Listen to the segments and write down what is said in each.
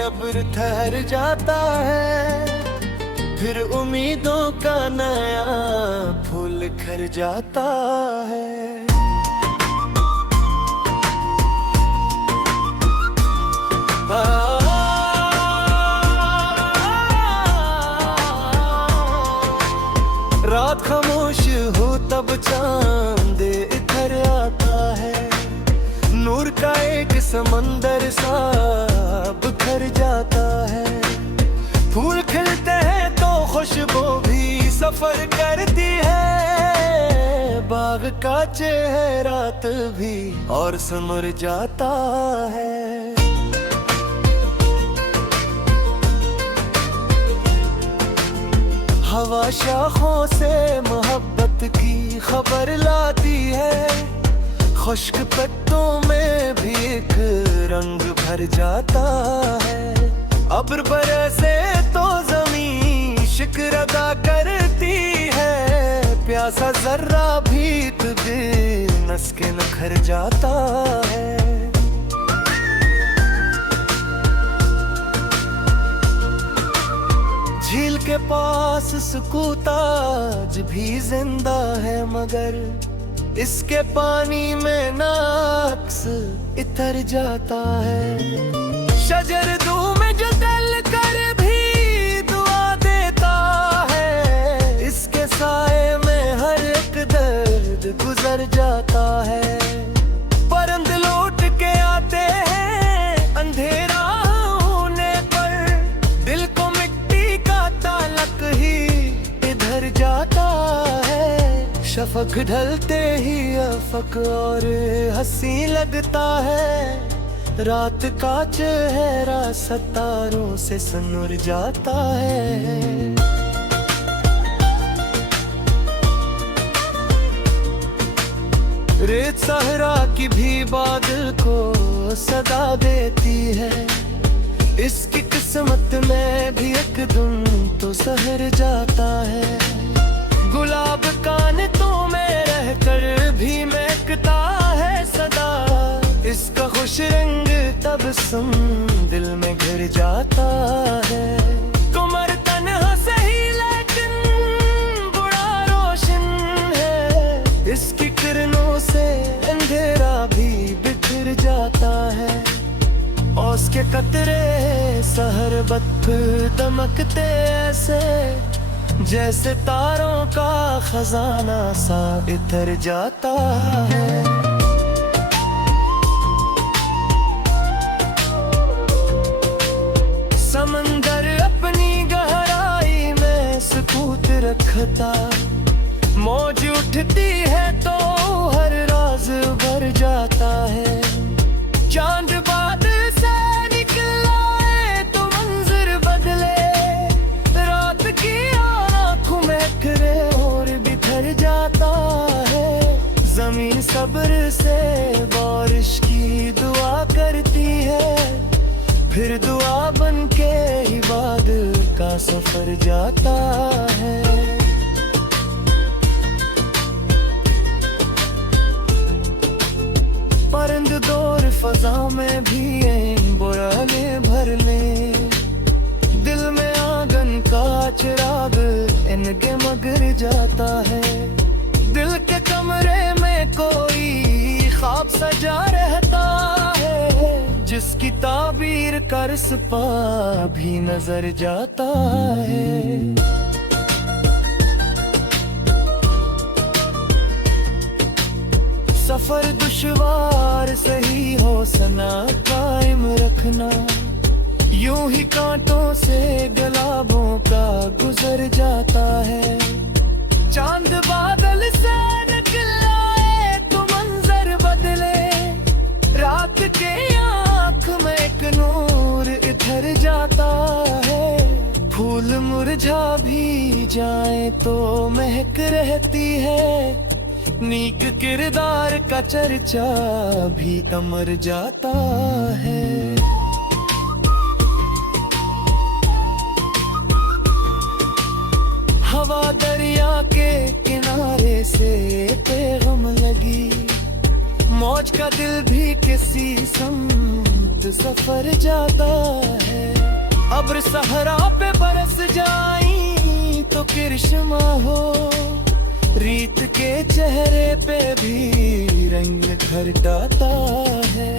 अब्र ठहर जाता है, फिर उम्मीदों का नया फूल खर जाता है। रात खामोश हो तब चांद इधर आता है, नूर का एक समंदर सा बिखर जाता है। फूल खिलते हैं तो खुशबू भी सफर करती है, बाग का चेहरा भी और संवर जाता है। हवा शाखों से मोहब्बत की खबर लाती है, खुश्क पत्तों में भी एक रंग भर जाता है। अब्र बरसे तो ज़मीं शुक्र अदा करती है, प्यासा जर्रा भी नस के नखर जाता है। झील के पास सुकून आज भी जिंदा है, मगर इसके पानी में नक्श इतर जाता है। शजर में जो डल कर भी दुआ देता है, इसके साए में हर एक दर्द गुजर जाता है। परिंदे लौट के आते हैं अंधेरा होने पर, दिल को मिट्टी का ताल्लुक ही इधर जाता है। शफक ढलते ही अफक और हंसी लगता है, रात का चेहरा सितारों से सनुर जाता है। रेत सहरा की भी बादल को सदा देती है, इसकी किस्मत में भी एक दिन तो सहर जाता है। गुलाब कांटों में रहकर भी महकता है सदा, इसका खुश रंग तबस्सुम दिल में घिर जाता है। कुमर तन्हा सही लेकिन बड़ा रोशन है, इसकी किरणों से अंधेरा भी बिखर जाता है। औस के कतरे सहर बत दमकते ऐसे, जैसे तारों का खजाना सा इतर जाता है। समंदर अपनी गहराई में सुकूत रखता, मौज उठती है तो हर राज भर जाता है। चांद बादल से निकला है तो मंजर बदले, रात की आँखों में करे और बिखर जाता है। जमीन सब्र से बारिश की दुआ करती है, फिर दुआ बन के इबादत का सफर जाता है। परिंद दौर फजा में भी बुराने भर ले, दिल में आंगन का चिराग इनके मगर जाता है। दिल के कमरे में कोई ख्वाब सजा रहता है, जिसकी ताबीर का रिश्ता भी नजर जाता है। सफर दुश्वार सही हौसला कायम रखना, यूं ही कांटों से गुलाबों का गुजर जाता है। चांद बादल से निकला है तो मंजर बदले, रात के आँख में एक नूर इधर जाता है। फूल मुरझा भी जाए तो महक रहती है, नीक किरदार का चर्चा भी अमर जाता है। हवा दरिया के किनारे से पैगाम लगी, मौज का दिल भी किसी समत सफर जाता है। अब्र सहरा पे बरस जाई तो कृष्णा हो, रीत के चेहरे पे भी रंग घरटाता है।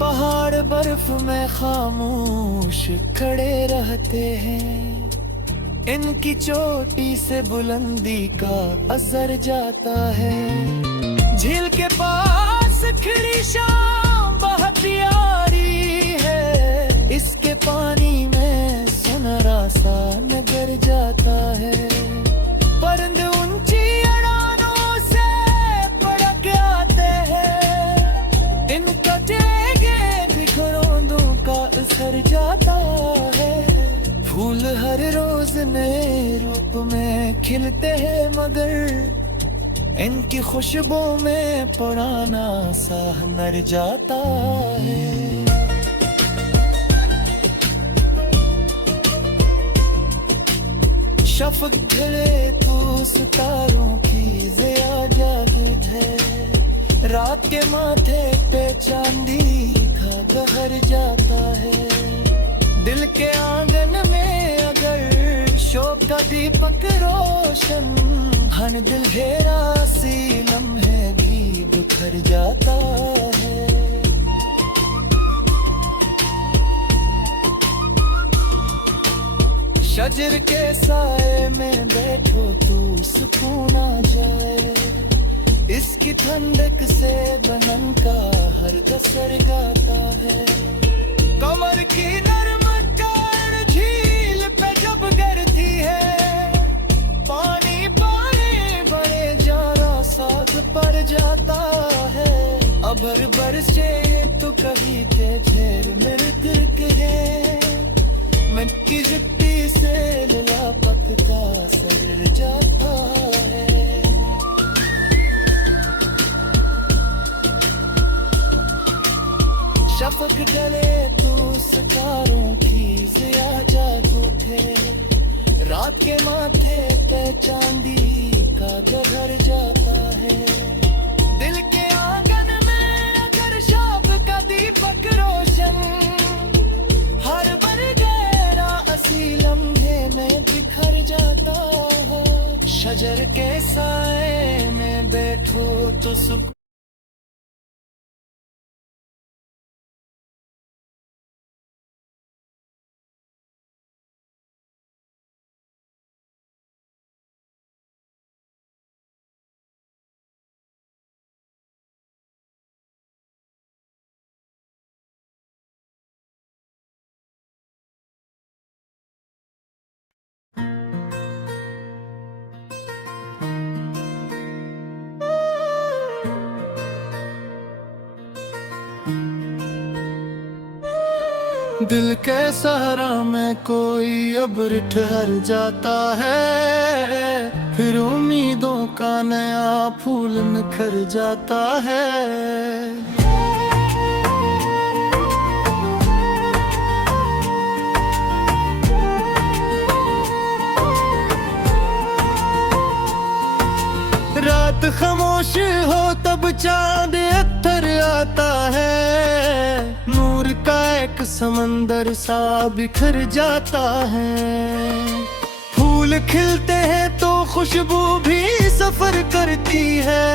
पहाड़ बर्फ में खामोश खड़े रहते हैं, इनकी चोटी से बुलंदी का असर जाता है। झील के पास खिड़ी शाम बहुत प्यारी है, इसके पानी में सुनहरा सा नजर जाता है। परिंदे ऊंची अड़ानों से पड़ के आते हैं, इनका डेगे बिखरोंदों का असर जाता है। फूल हर रोज नए रूप में खिलते हैं, मगर इनकी खुशबू में पुराना सा मर जाता है। शफ़क़ ढले तो सितारों की ज़िया जागद है, रात के माथे पे चांदी का गहर जाता है। दिल के आंगन में अगर शोक का दीपक रोशन, हर दिल हेरा सी लम्हे भी बिखर जाता है। शजर के साए में बैठो तो सुकून आ जाए, इसकी ठंडक से बनन का हर दसर गाता है। कमर की नरम टार झील पे जब गिरती है, पानी पानी बड़े जारा साथ पर जाता है। अबर बरसे तो कहीं थे फिर मेरे तिरक है, मिट्टी जुट्टी से लापत का सर जाता है। शफ़क़ डले तो सितारों की ज़िया जाग उठे, रात के माथे पे चांदी का गहर जाता है। दिल के आंगन में अगर शाम का दीपक रोशन, हर बर गहरा असी लम्हे में बिखर जाता है। शजर के साए में बैठो तो सुकून। दिल के सहारा में कोई अब्र ठहर जाता है, फिर उम्मीदों का नया फूल निखर जाता है। रात खामोश हो तब चांद अत्तर आता है, नूर का एक समंदर सा बिखर जाता है। फूल खिलते हैं तो खुशबू भी सफर करती है,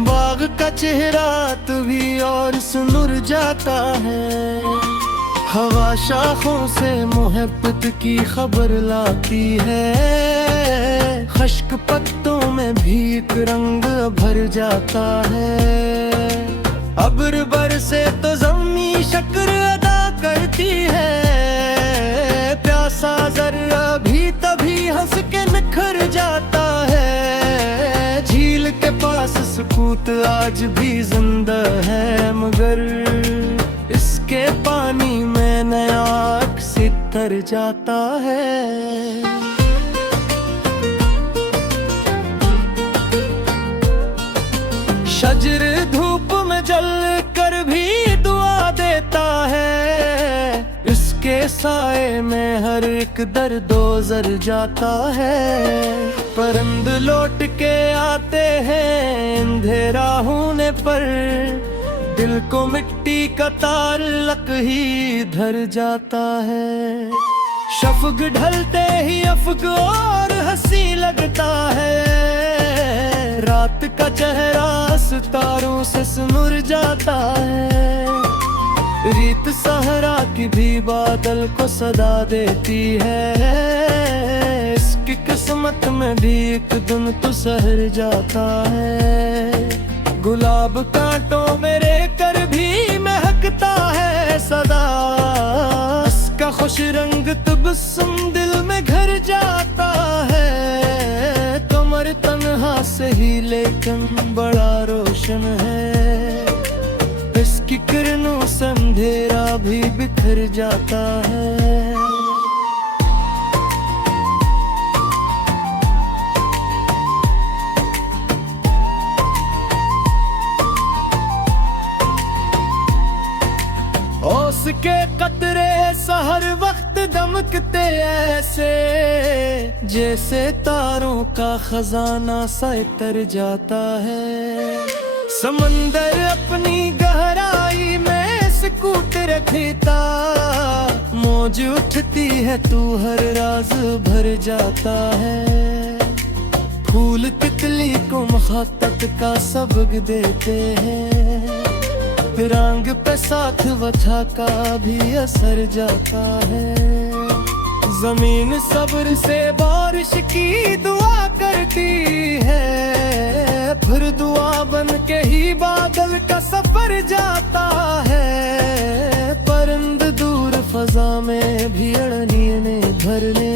बाग का चेहरा तभी और सुनुर जाता है। हवा शाखों से मोहब्बत की खबर लाती है, खश्क पत्तों में भी एक रंग भर जाता है। अब्र बरसे तो ज़मीं शक्र अदा करती है, प्यासा ज़र्रा भी तभी हंस के निखर जाता है। झील के पास सुकूत आज भी जिंदा है, मगर इसके पानी में नया अक्स तर जाता है। शजर धूप में जल कर भी दुआ देता है, इसके साए में हर एक दर्द जर जाता है। परिंद लौट के आते हैं अंधेरा जाने पर दिल को मिट्टी का ताल्लुक ही धर जाता है। शफ़क़ ढलते ही अफ़क़ और हंसी लगता है, रात का चेहरा सितारों से सिमर जाता है। रीत सहरा की भी बादल को सदा देती है, इसकी किस्मत में भी एक दिन तो सहर जाता है। गुलाब कांटों में रहकर भी महकता है सदा, इसका खुश रंग तबस्सुम दिल में घर जाता है। कमर तन्हा से ही लेकिन बड़ा रोशन है, इसकी किरणों से अंधेरा भी बिखर जाता है। ओस के कतरे हर वक्त दमकते ऐसे, जैसे तारों का खजाना सा इतर जाता है। समंदर अपनी गहराई में सुकूत रखता, मौज उठती है तू हर राज भर जाता है। फूल तितली को मुखातत का सबक देते हैं, रंग पे साथ वफा का भी असर जाता है। जमीन सब्र से बारिश की दुआ करती है, फिर दुआ बन के ही बादल का सफर जाता है। परिंद दूर फजा में भी अड़निए भरने,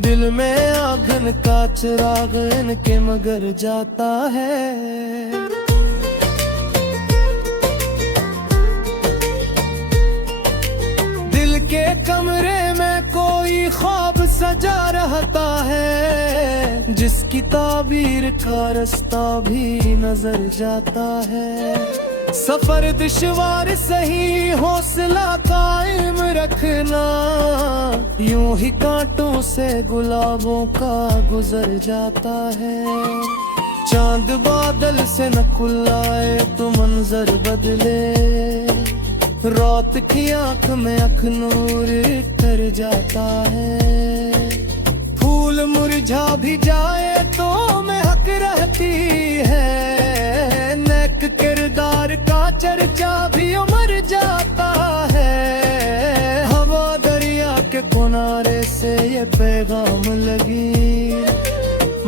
दिल में आंगन का चिराग इनके मगर जाता है। के कमरे में कोई ख्वाब सजा रहता है, जिसकी ताबीर का रास्ता भी नजर जाता है। सफर दुश्वार सही हौसला कायम रखना, यूं ही कांटों से गुलाबों का गुजर जाता है। चांद बादल से न कुल्लाए तो मंजर बदले, रात की आंख में अखनूर कर जाता है। फूल मुरझा भी जाए तो महक रहती है, नेक किरदार का चर्चा भी उमर जाता है। हवा दरिया के किनारे से ये पैगाम लगी,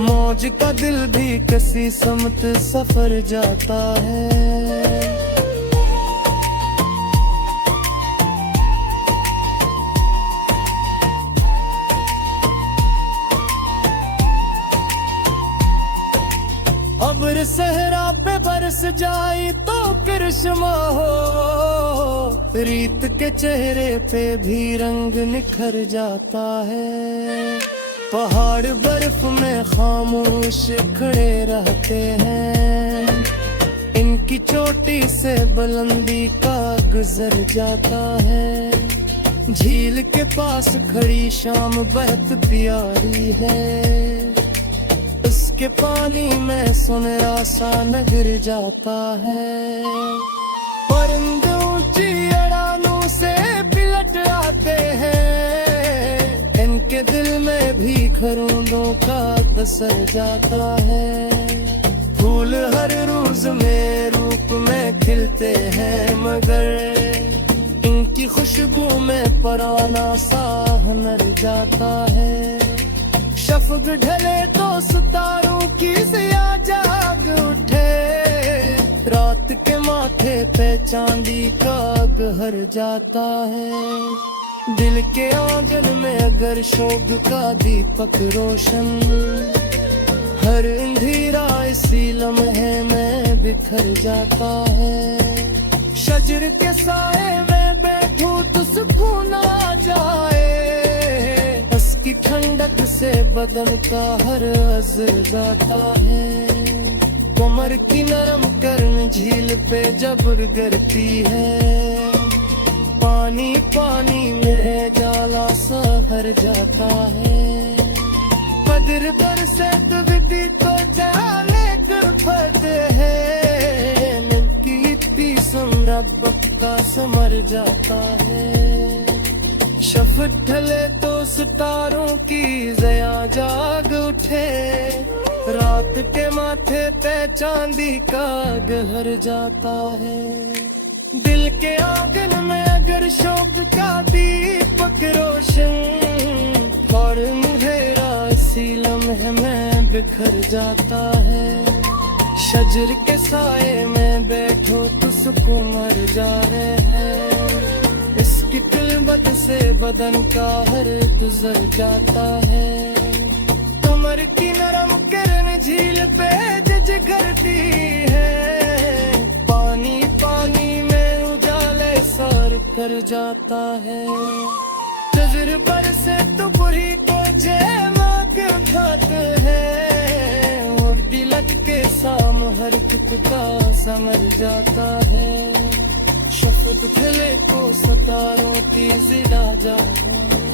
मौज का दिल भी किसी समत सफर जाता है। अब्र सहरा पे बरस जाए तो करिश्मा हो, रीत के चेहरे पे भी रंग निखर जाता है। पहाड़ बर्फ में खामोश खड़े रहते हैं, इनकी चोटी से बुलंदी का गुजर जाता है। झील के पास खड़ी शाम बहुत प्यारी है, उसके पानी में सुनहरा सा नजर जाता है। परिंदे ऊंची अड़ानों से पिलट आते हैं, इनके दिल में भी खरूंदों का कसर जाता है। फूल हर रोज में रूप में खिलते हैं, मगर इनकी खुशबू में पराना सा हुनर जाता है। शफ़क़ ढले तो सितारों की ज़िया जाग उठे, रात के माथे पे चांदी का गहर जाता है। दिल के आंगन में अगर शोक का दीपक रोशन, हर अंधेरा इसी लम्हे में बिखर जाता है। शजर के साए में बैठूं तो सुकून आ जाए, उसकी ठंडक से बदन का हर अज़र जाता है। कमर की नरम करन झील पे जबर गिरती है, पानी पानी में जाला सा भर जाता है। कदर बरसे तो विधि को जाने कर फते है, भर जाता है। शफ़क़ ढले तो सितारों की ज़या जाग उठे, रात के माथे पे चांदी का गहर जाता है। दिल के आंगन में अगर शौक का दीपक रोशन, और अंधेरा इसी लम्हे में बिखर जाता है। शजर के साए में बैठो तो सुकून मर जा रहे हैं, इसकी किल्मत से बदन का हर गुजर जाता है। कमर की नरम किरण झील पे जगरती है, पानी पानी में उजाले सर कर जाता है। नजर बरसे तो बुरी तो जैमाक उठाते हैं, और दिलक के साम हर दुख का समर जाता है। शफ़क़ ढले को सितारों की ज़िया जाग